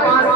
5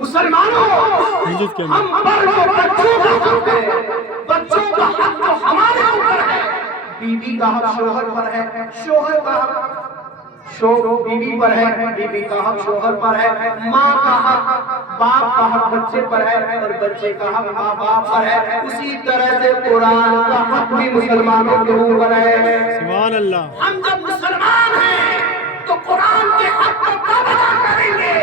مسلمانوں ہم پر جو بچوں کا حق ہے، بچوں کا حق جو ہمارے اوپر ہے، بیوی کا حق شوہر پر ہے، شوہر کا حق بیوی پر ہے، بیوی کا حق شوہر پر ہے، ماں کا حق باپ کا حق بچے پر ہے، اور بچے کا حق ماں باپ پر ہے۔ اسی طرح سے قرآن کا حق بھی مسلمانوں کے اوپر ہے۔ سبحان اللہ. ہم جب مسلمان ہیں تو قرآن کے حق کو کب ادا کریں گے؟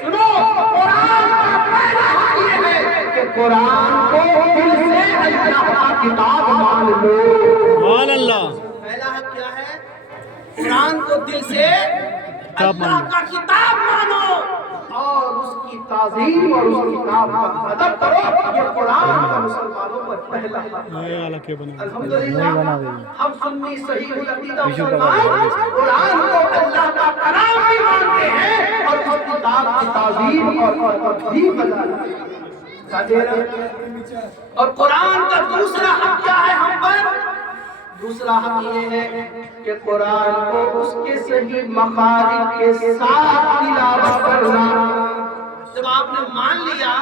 سنو، قرآن کا پہلا حق یہ ہے کہ قرآن کو دل سے اللہ کا کتاب مان لو۔ سبحان اللہ. پہلا حق کیا ہے؟ قرآن کو دل سے اللہ کا کتاب مانو اور اس کی تعظیم اور اس کتاب کا ادب کرو۔ یہ قرآن کا مسلمانوں پر پہلا حق ہے۔ یہ اعلیٰ کے بنا. الحمدللہ ہم سنی صحیح العقیدہ مسلمان قرآن کو اللہ کا کلام بھی مانتے ہیں اور اس کتاب کی تعظیم اور تقدیر بجاتے ہیں۔ اور قرآن کا دوسرا حق کیا ہے ہم پر؟ دوسرا حق یہ ہے کہ قرآن کو اس کے صحیح مخارج کے ساتھ تلاوت کرنا۔ جب آپ نے مان لیا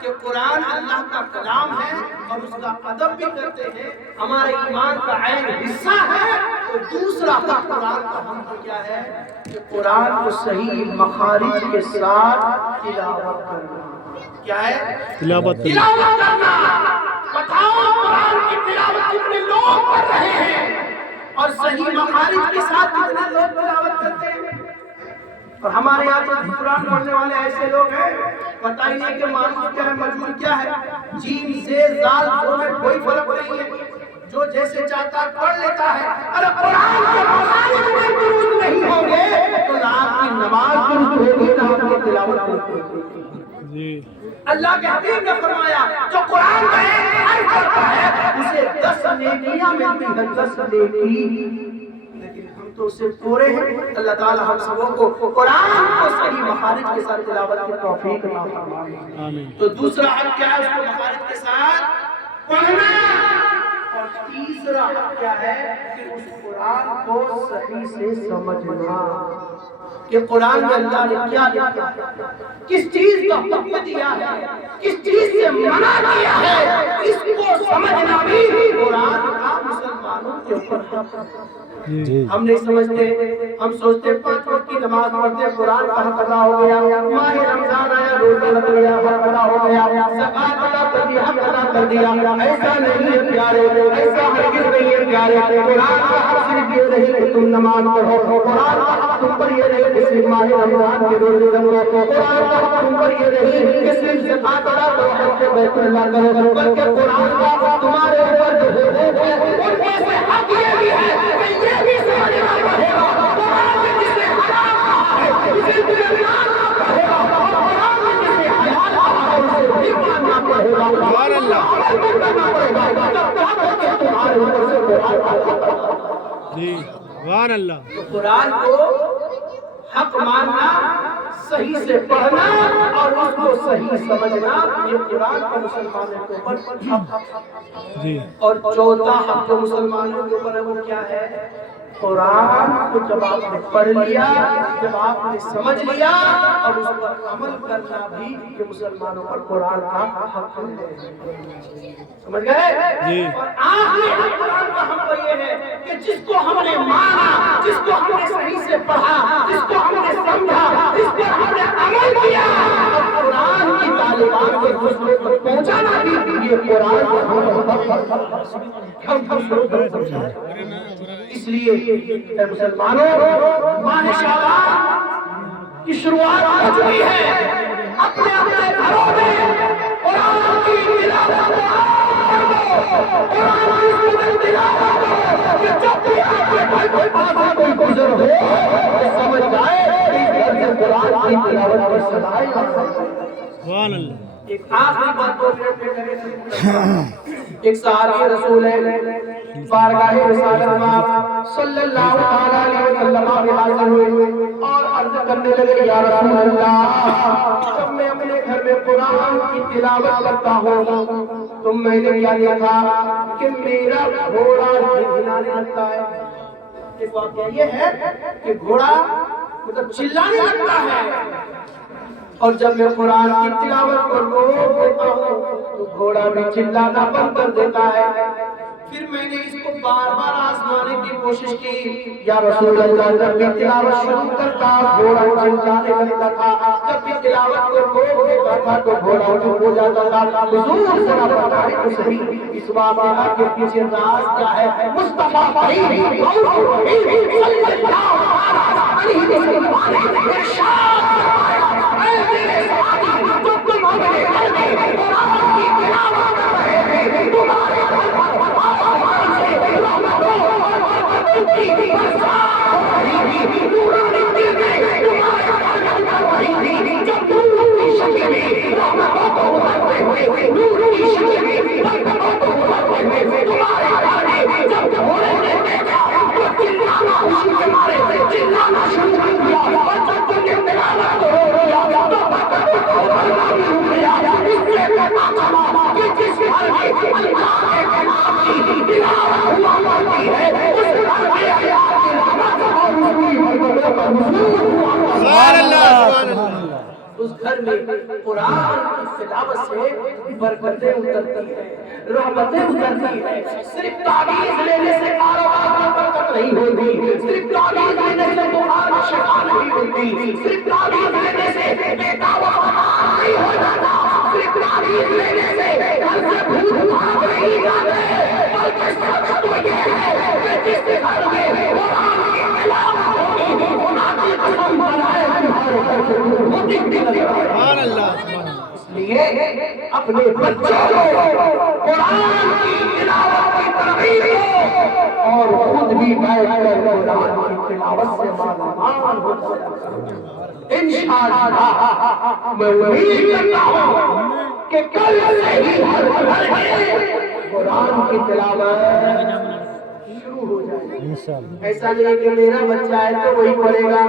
کہ قرآن اللہ کا کلام ہے اور اس کا ادب بھی کرتے ہیں، ہمارے ایمان کا عین حصہ ہے، تو دوسرا حق قرآن کا ہم کو کیا ہے کہ قرآن کو صحیح مخارج کے ساتھ تلاوت کرنا۔ کیا ہے؟ تلاوت کرنا. تلاوت کرنا۔ بتاؤ قرآن کی تلاوت کتنے لوگ کر رہے ہیں اور صحیح مخارج کے ساتھ کتنے لوگ تلاوت کرتے ہیں؟ اور ہمارے یہاں تو قرآن پڑھنے والے ایسے لوگ ہیں پتہ ہی نہیں کہ معروف کیا ہے مجہول کیا ہے، جیم سے زال زو میں کوئی فرق نہیں ہے، جو جیسے چاہتا ہے پڑھ لیتا ہے۔ اگر قرآن کے مخارج میں درست نہیں ہوں گے تو نہ آپ کی نماز درست ہوگی نہ آپ کی تلاوت درست ہوگی۔ جی اللہ کے حبیب نے فرمایا جو قرآن کا ایک حرف پڑھتا ہے اسے 10 نیکیاں ملتی ہیں، 10 نیکی۔ لیکن ہم تو اسے پورے ہیں۔ اللہ تعالی ہم سبوں کو قرآن کو صحیح مخارج کے ساتھ تلاوت کی توفیق عطا فرمائے۔ آمین. تو دوسرا حق کیا ہے؟ اس کو مخارج کے ساتھ پڑھنا۔ اور تیسرا حق کیا ہے کہ اس قرآن کو صحیح سے سمجھنا کہ قرآن میں اللہ نے کیا لکھا ہے، کس چیز کا حکم دیا ہے، کس چیز سے منع کیا ہے، اس کو سمجھنا بھی قرآن کا مسلمانوں کے اوپر حق ہے۔ جی ہم نہیں سمجھتے، ہم سوچتے 5 وقت کی نماز پڑھتے قرآن کا حق ادا ہو گیا، ماہ رمضان آیا روزہ رکھ لیا حق ادا ہو گیا، زکات ادا کر دی حق ادا کر دیا۔ ایسا نہیں ہے پیارے، ایسا ہرگز نہیں ہے پیارے۔ قرآن کا حق صرف یہ نہیں کہ تم نماز پڑھو، قرآن کا حق تم پر یہ نہیں کہ صرف ماہ رمضان کے روزے رکھو، قرآن کا حق تم پر یہ نہیں کہ صرف زکات ادا کرو، حج بیت اللہ کرو، بلکہ قرآن کا حق تمہارے اوپر جو ہے ان میں سے حق یہ بھی ہے کہ یہ بھی سمجھنا پڑے گا قرآن میں جسے حرام کہا ہے اسے گناہ پڑے گا، اور قرآن میں جسے حلال کہا ہے اسے بھی ماننا پڑے گا۔ سبحان اللہ. تمہارے اوپر سے قرآن کا حق۔ جی سبحان اللہ. تو قرآن کو حق ماننا، صحیح سے پڑھنا اور اس کو صحیح سمجھنا، یہ قرآن کا مسلمانوں کے اوپر حق ہے۔ جی اور چوتھا حق جو مسلمانوں کے اوپر ہے وہ کیا ہے؟ قرآن کو جب آپ نے پڑھ لیا، جب آپ نے سمجھ لیا اور اس پر عمل کرنا بھی یہ مسلمانوں پر قرآن کا حق ہے۔ سمجھ گئے؟ جی. اور آخری حق قرآن کا ہم پر یہ ہے کہ جس کو ہم نے مانا، جس کو ہم نے صحیح سے پڑھا، جس کو ہم نے سمجھا، جس پر ہم نے عمل کیا، اور قرآن کی تعلیمات کو دوسروں تک پہنچانا بھی یہ قرآن کا ہم سمجھائیں۔ اس لیے اے مسلمانوں، ماہ شعبان کی شروعات ہو چکی ہے، اپنے اپنے گھروں میں قرآن کی تلاوت کرو۔ قرآن کی اس قدر تلاوت کرو کہ جب بھی آپ کے کوئی بات کوئی گزر ہو تو سمجھ جائے کہ اس گھر سے قرآن کی تلاوت پر صدائی سبحان اللہ. ایک آخری بات کو ایک صحابی رسول ہے بارگاہ رسالت میں صلی اللہ علیہ وسلم میں حاضر ہوئے اور عرض کرنے لگے یا رسول اللہ جب میں اپنے گھر میں قرآن کی تلاوت کرتا ہوں تو میں نے کیا دیکھا کہ میرا گھوڑا جھنجھلانے لگتا ہے. ایک واقعہ یہ ہے کہ گھوڑا مطلب چلانے لگتا ہے اور جب میں قرآن کی تلاوت کو روک دیتا ہوں تو گھوڑا بھی چلانا بند کر دیتا ہے. پھر میں نے اس کو بار بار آزمانے کی کوشش کی یا رسول اللہ جب بھی تلاوت شروع کرتا گھوڑا چلانے لگتا تھا جب بھی تلاوت کو روک دیتا تھا تو گھوڑا چپ ہو جاتا تھا. حضور ذرا بتائیں تو صحیح اس واقعہ کے پیچھے راز کیا ہے؟ مصطفیٰ کریم صلی اللہ علیہ وسلم نے ارشاد فرمایا اے میرے ساتھی جو تم اپنے گھر میں قرآن کی تلاوت کر رہے ہیں تمہارے گھر پر آسمان سے رحمتوں اور برکتوں کی برسات ہو رہی ہے. نورانی چیزیں تمہارے گھر میں ہو رہی تھی جب نور کی شکل میں رحمتوں کو اترتے ہوئے نور کی شکل میں برکتوں کو اترتے ہوئے تمہارے گھر میں جب گھوڑے نے دیکھا تو چلانا خوشی کے مارے سے چلانا شروع کر دیا اور جب تم نے تلاوت کو روک دیا تو برکتوں کو اترنا بھی رک گیا. اس سے پتا چلا کہ جس گھر میں اللہ کے کلام کی تلاوت ہوا کرتی ہے اس گھر میں اللہ کی رحمت اور اس کی برکتوں کا نزول ہوا کرتا ہے. سبحان اللہ سبحان اللہ. اس گھر میں قرآن کی تلاوت سے برکتیں اترتی ہیں رحمتیں اترتی ہیں. صرف تعویذ لینے سے کاروبار میں برکت نہیں ہوتی صرف تعویذ لینے سے بخار میں شفا نہیں ہوتی صرف تعویذ لینے سے بیٹا وفادار نہیں ہو جاتا صرف تعویذ لینے سے گھر سے بھوت بھاگ نہیں جاتے بلکہ سب تو یہ ہے کہ جس گھر میں قرآن کی تلاوت ہوگی خدا کی قسم بنائے تمہارے گھر سے وہ دکھتی نظر آئے. سبحان اللہ سبحان اللہ. اس لیے اپنے بچوں کو قرآن کی تلاوت کی ترغیب دو اور خود بھی بیٹھ کر قرآن کی تلاوت سے مالامال ہو جائے. انشاءاللہ میں امید کرتا ہوں کہ کل سے ہی ہر گھر میں قرآن کی تلاوت شروع ہو جائے. ایسا نہیں ہے کہ میرا بچہ ہے تو وہی پڑھے گا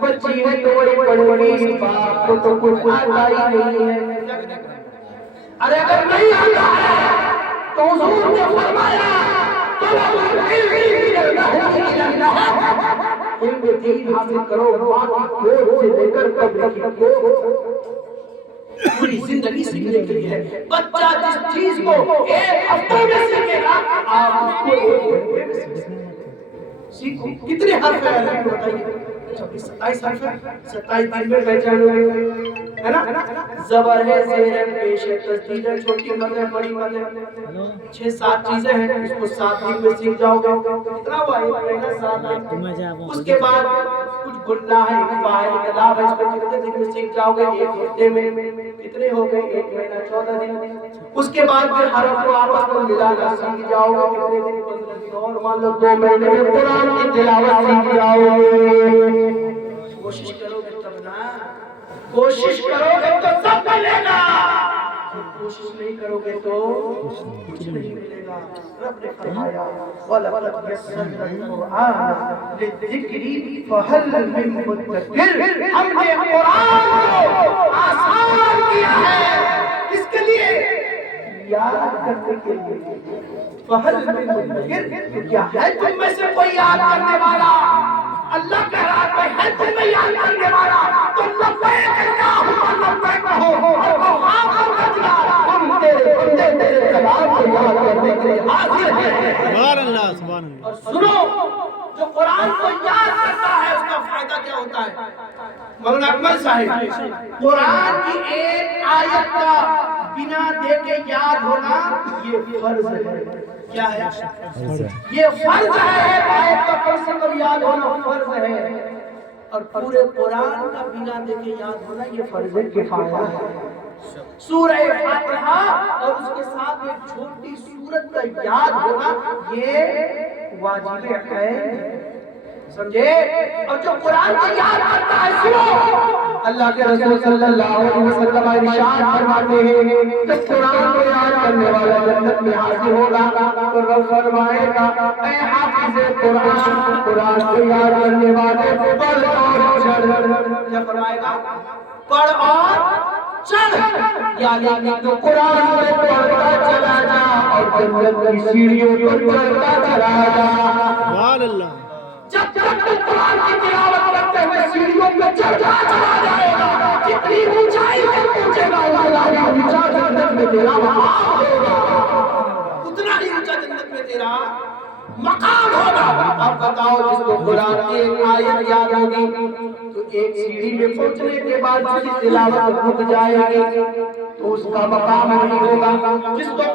بچی ہے تو وہی پڑھے گی اس باپ کو تو کچھ آتا ہی نہیں ہے. ارے اگر نہیں آتا ہے تو حضور نے فرمایا علم دین حاصل کرو باقی گود سے لے کر قبر کی گود پوری زندگی سیکھنے کے لیے ہے. بچہ جس چیز کو ایک ہفتے میں سیکھے گا آپ اس کو ایک گھنٹے میں سیکھو. کتنے حرف ہیں اللہ کو بتائیے؟ 27 حرف ہے. 27 دن میں پہچانو گے ہے نا. زبر ہے زیر ہے پیش ہے تسدید ہے چھوٹی مد ہے بڑی مد ہے 6-7 چیزیں ہیں اس کو 7 دن میں سیکھ جاؤ گے. کتنا ہوا ہے پہلا 7 دن. اس کے بعد کچھ گنہ ہے اقفا ہے اقلاب ہے اس کو کتنے دن میں سیکھ جاؤ گے؟ ایک ہفتے میں. کتنے ہو گئے؟ 1 مہینہ 14 دن. اس کے بعد پھر حرف کو آپس میں ملانا سیکھ جاؤ گے. کتنے دن؟ 15 دن. اور مان لو 2 مہینے میں قرآن کی تلاوت سیکھ جاؤ گے. کوشش کرو گے تب نا کوشش کرو گے تو سب ملے گا کوشش نہیں کرو گے تو کچھ نہیں ملے گا. رب نے فرمایا وَلَقَدْ يَسَّرْنَا الْقُرْآنَ لِلذِّكْرِ فَهَلْ مِن مُدَّكِرٍ. ہم نے قرآن کو آسان کیا ہے کس کے لیے؟ یاد کرنے کے لیے. فَهَلْ مِن مُدَّكِرٍ کیا ہے تم میں سے کوئی یاد کرنے والا؟ اللہ کہہ رہا ہے تم میں یاد کرنے والا تو لبیک اللہم لبیک کہو اور وہاں پر دیا ہم تیرے بندے تیرے کلام کو یاد کرنے کے لیے حاضر ہیں. سبحان اللہ سبحان اللہ. اور سنو جو قرآن کو یاد کرتا ہے اس کا فائدہ کیا ہوتا ہے؟ مولانا اکمل صاحب قرآن کی ایک آیت کا بنا دیکھے یاد ہونا یہ فرض ہے. کیا ہے؟ یہ فرض ہے. ایک آیت کا کم سے کم یاد ہونا فرض ہے اور پورے قرآن کا بنا دیکھے یاد ہونا یہ فرض کفایہ ہے. سورہ فاتحہ اور اس کے ساتھ ایک چھوٹی سورت کا یاد ہونا یہ واجب ہے، سمجھے؟ اور جو قرآن کو یاد کرتا ہے، سنو اللہ کے رسول صلی اللہ علیہ وسلم ارشاد فرماتے ہیں جب قرآن کو یاد کرنے والا جنت میں حاضر ہوگا تو رب فرمائے گا اے حافظ قرآن، قرآن کو یاد کرنے والے پڑھ اور چڑھ، کیا فرمائے گا؟ پڑھ اور چڑھ، یعنی تو قرآن میں پڑھتا چلا جا اور جنت کی سیڑھیوں پر چڑھتا چلا جا۔ سبحان اللہ، جب تک تو قرآن کی تلاوت کرتے ہوئے سیڑھیوں پہ چڑھتا چلا جائے گا، جتنی اونچائی تک پہنچے گا اتنا ہی اونچا جنت میں تیرا مقام ہوگا، اتنا ہی اونچا جنت میں تیرا مقام ہوگا۔ اب بتاؤ جس کو قرآن کی ایک آیت یاد ہوگی تو ایک سیڑھی میں پہنچنے کے بعد اس کی تلاوت رک جائے گی تو اس کا مقام نہیں ہوگا۔ جس کو